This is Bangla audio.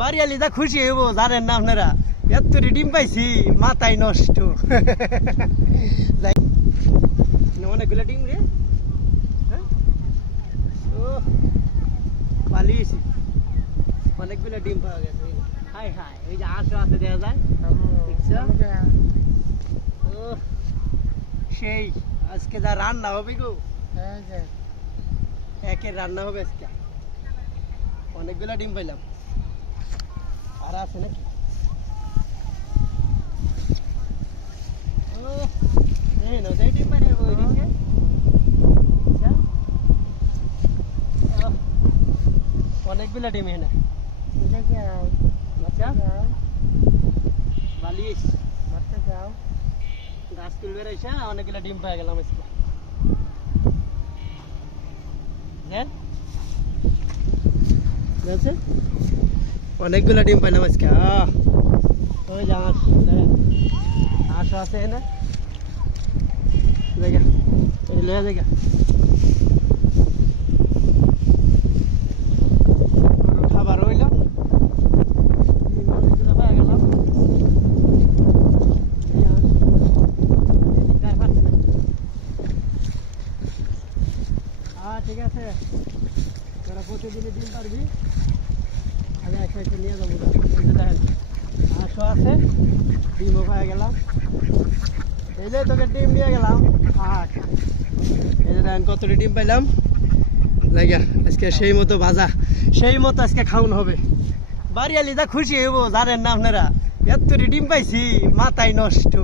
বাড়িয়ালি যা খুশি হইব জানেন না আপনারা, এত ডিম পাইছি মাথায় নষ্ট। অনেকগুলো ডিম রে, হ্যাঁ ও পালি হয়েছি, অনেকগুলো ডিম পাওয়া গেছে। হাই হাই, এই যে আশো আছে দেখা যায়, ও সেই আজকে যা রান্না হবে গো, একের রান্না হবে আজকে। অনেকগুলো ডিম পাইলাম, আর আছে নাকি? ও এই না এই ডিম পাই ওই দিকে, অনেকগুলো ডিম এনে বালিশ গাছ তুলবে রয়েছে, অনেকগুলো ডিম পাই গেলাম আজকে। অনেকগুলো ডিম পাইলাম আজকে। ওই যে আশা আছে না জায়গা, এই লয়া জায়গা খাবার হইল, অনেকগুলো পাই গেলাম। ঠিক আছে, তোরা প্রতিদিনই ডিম পারবি, আমি একটা একটা নিয়ে যাবো। দেখেন আশো আছে, ডিমও পাই গেলাম। এই যে তোকে ডিম নিয়ে গেলাম, থাক। এই যে দেখেন কতটি ডিম পাইলাম জায়গা। আজকে সেই মতো ভাজা, সেই মতো আজকে খাওয়ানো হবে। বাড়িয়ালি যা খুশি হইব জানেন না আপনারা, এত ডিম পাইছি মাথায় নষ্ট।